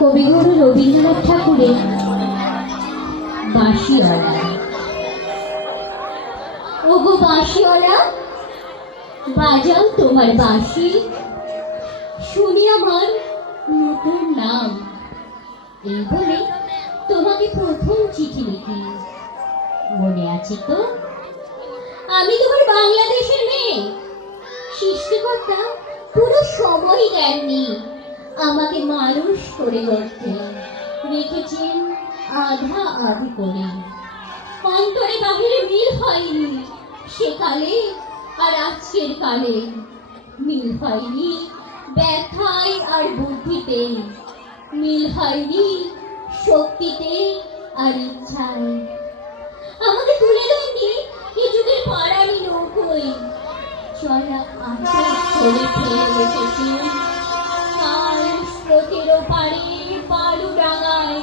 কবিগুরু রবীন্দ্রনাথ ঠাকুরের বাঁশিওয়ালা। ওগো বাঁশিওয়ালা, বাজাও তোমার বাঁশি, শুনি আমার নতুন নাম। এই বলে তোমাকে প্রথম চিঠি লিখি, মনে আছে তো? আমি তোমার বাংলাদেশের মেয়ে। সৃষ্টিকর্তা পুরো সময় দেননি আমাকে মানুষ করে গড়তে, রেখেছেন আধা আধি করে। অন্তরে বাহিরে মিল হয়নি সেকালে আর আজকের কালে, মিল হয়নি ব্যথায় আর বুদ্ধিতে, মিল হয়নি শক্তিতে আর ইচ্ছায়। আমাকে তুলে দেননি এ যুগের পাড়ানি নৌকোয়, চলা আচার চলে ফেলে বসেছেন কাল স্রোতের পাড়ে বালু ডাঙায়।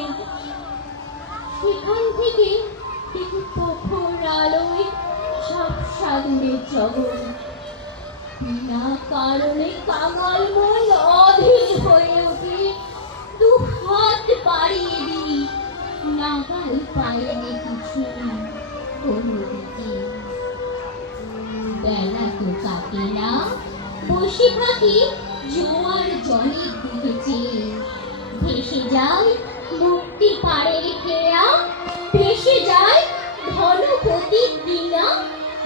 সেখান থেকে দেখি প্রখর আলোয় ঝাপসা দূরের জগৎ। বিনা কারণে কাঙাল মন অধীর হয়ে ওঠে, দু হাত বাড়িয়ে দিই, নাগাল পাইনি কিছু কোনো দিকে। বেলা তো কাটে না, বসে থাকি জোয়ার জলের দিকে চেয়ে। ভেসে যায় মুক্তি পাড়ের খেয়া, ভেসে যায় ঘনপতি দিনা,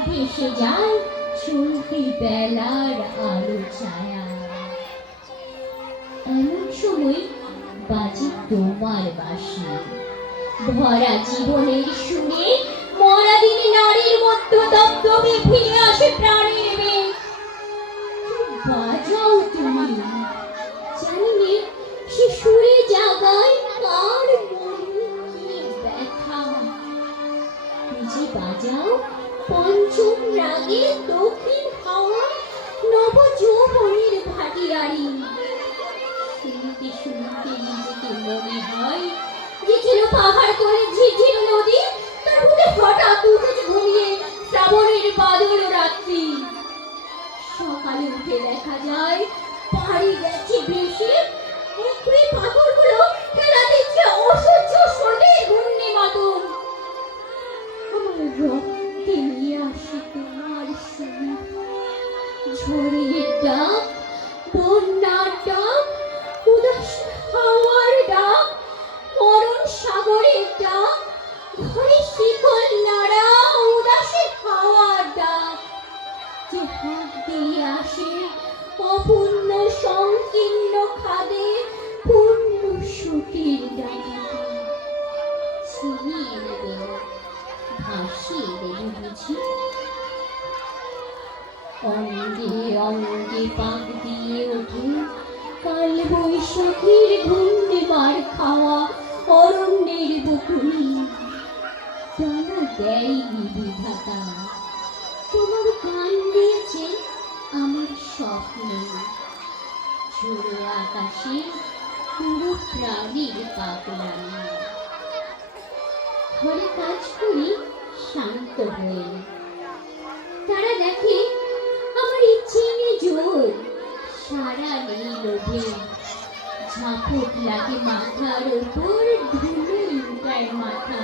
ভেসে যায় চলতি বেলার আলো ছায়া। এমন সময় বাজে তোমার বাঁশি, ভরা জীবনের সুরে মরা দিনে নারীর মধ্যে দপদপে ফিরে আসে প্রাণের বেগ। বাজাও তুমি, জানি নে সে সুরে জাগায় কার মনে কি ব্যথা। বুঝি বাজাও পঞ্চম রাগে দক্ষিণ হাওয়া নব যৌবনের ভাটিয়ারি। শুনতে শুনতে নিজেকে মনে হয় যে ছিল পাহাড় করে ঝিঝির নদী, তার মধ্যে হঠাৎ উঠেছে ঘুমিয়ে শ্রাবণের বাদল রাত্রি। সকালে উঠে দেখা যায় পাড়ি গেছে ভেসে, একই পাথরগুলো খেলা দিচ্ছে অসহ্য স্রোতের ঘূর্ণি মাতম। আমার রক্তে নিয়ে আসে তোমার সুর, ঝড়ের ডাক, বন্যার ডাক, উদাস হাওয়ার ডাক, মরণ সাগরের ডাক, ঘরে শিকল নাড়া উদাসে হাওয়ার ডাক। যে হাত দিয়ে আসে অপূর্ণ সংকীর্ণ খাদে পূর্ণ সুখের ডাক। ছিনিয়ে নেবে, ভাসিয়ে দেবে বুঝি। অঙ্গে অঙ্গে পাক দিয়ে ওঠে কাল বৈশাখীর ঘূর্ণিবার খাওয়া অরণ্যের বকুনি। টানা দেয়নি বিধাতা, তোমার গান দিয়েছে আমার স্বপ্নে। ঝোড়ো আকাশে পুরো প্রাণীর পাগলামি। ঘরে কাজ করি শান্ত হয়ে, তারা দেখে আমার ইচ্ছে নেই জোর, সারা নেই লোভে। ঝাপট লাগে মাথার ওপর, ধুলো উল্টায় মাথা।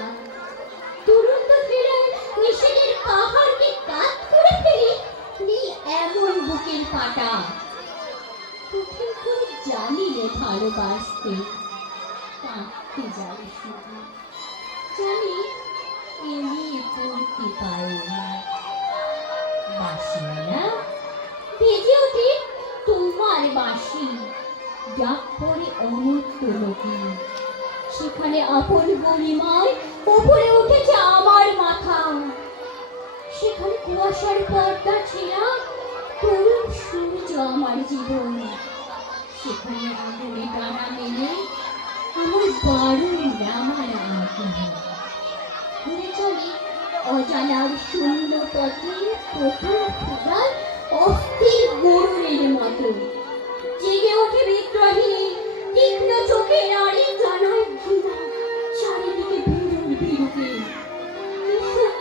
তুরন্ত ফেরার নিষেধের পাহাড়কে কাত করে ফেলি, নেই এমন বুকের পাটা। কঠিন করে জানি রে ভালোবাসতে, কাঁদতে যাই শুধু। জানি এমনি পড়তে পারে না। বাঁশিওয়ালা, বেজে ওঠে তোমার বাঁশি, ডাক পড়ে অমূর্ত নদী। সেখানে আপন গরিমায় উপরে উঠেছে আমার মাথা। সেখানে কুয়াশার পর্দা ছেঁড়া তরুণ সূর্য আমার জীবন। সেখানে আগুনে ডানা মেলে আমার বারুণ নামার আগ্রহ। ঘুরে চলে অজানার শূন্য পথে প্রথম খোদার অস্থির গরুরের মতো। জেগে ওঠে বিদ্রোহী তীক্ষ্ণ চোখে নারী জানায় ঘৃণা, চারিদিকে বিরুল বিরুকে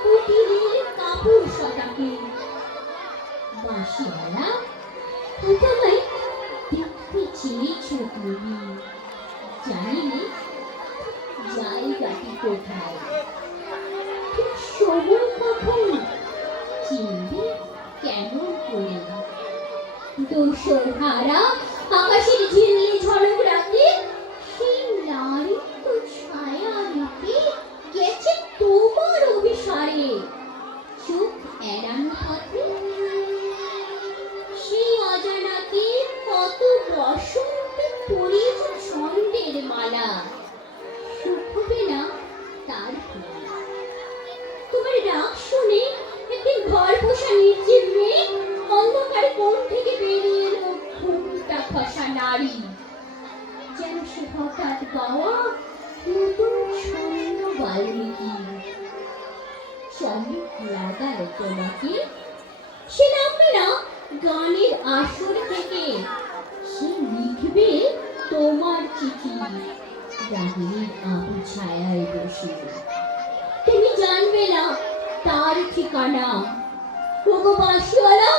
কুটিরের কাপড় সটাকে। বাঁশিওয়ালা, তোমায় দেখতে চেয়েছ তুমি, জানি দূষণ হারা আকাশের ঝিল্লি ঝলক রাতে সেই নারী তো ছায়া রূপে গেছে তোমার অভিসারে চোখ এড়ানো পথে সেই অজানাকে কত বসন্তে পরিয়েছ ছন্দের মালা শুকবে না তার ফুল। তোমার রাগ শুনে একদিন ঘর পোষা নির্জীব মেয়ে অন্ধকারে কোণ থেকে বেরিয়ে এলো ঘুমটা খসা নারী যেন সে হঠাৎ গাওয়া নতুন ছন্দ বাল্মীকি চমক লাগায় তোমাকে সে নামবে না গানের আসর থেকে সে লিখবে তোমার চিঠি রাগিনীর আবু ছায়ায় বসে তুমি জানবে না তার ঠিকানা ওগো বাঁশিওয়ালা